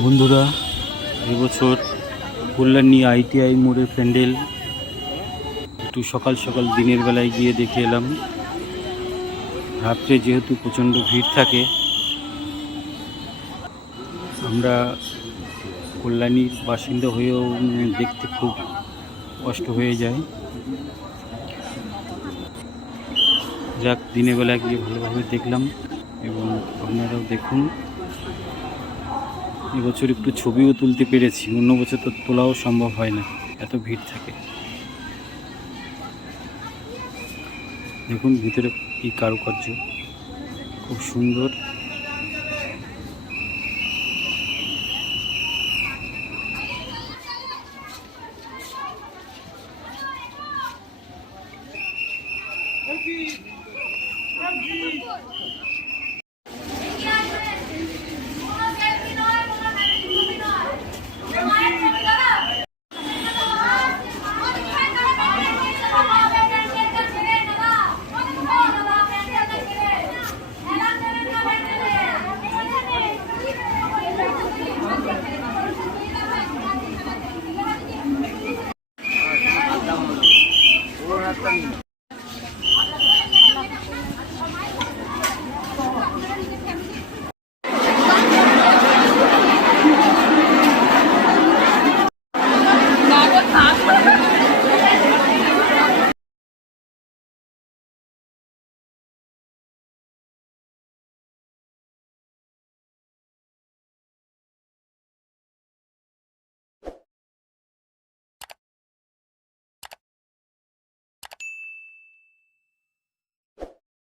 বন্ধুরা, এবছর কল্যাণী আইটিআই মোড়ের প্যান্ডেল। একটু সকাল সকাল দিনের বেলায় গিয়ে দেখে এলাম। রাত্রে যেহেতু প্রচণ্ড ভিড় থাকে, আমরা কল্যাণীর বাসিন্দা হয়েও দেখতে খুব কষ্ট হয়ে যায়। যাক, দিনের বেলা গিয়ে ভালোভাবে দেখলাম এবং আপনারাও দেখুন। এবছর একটু ছবিও তুলতে পেরেছি, অন্য বছর তো তোলাও সম্ভব হয় না, এত ভিড় থাকে। দেখুন ভিতরে কি কারুকার্য, খুব সুন্দর। Ha ha ha!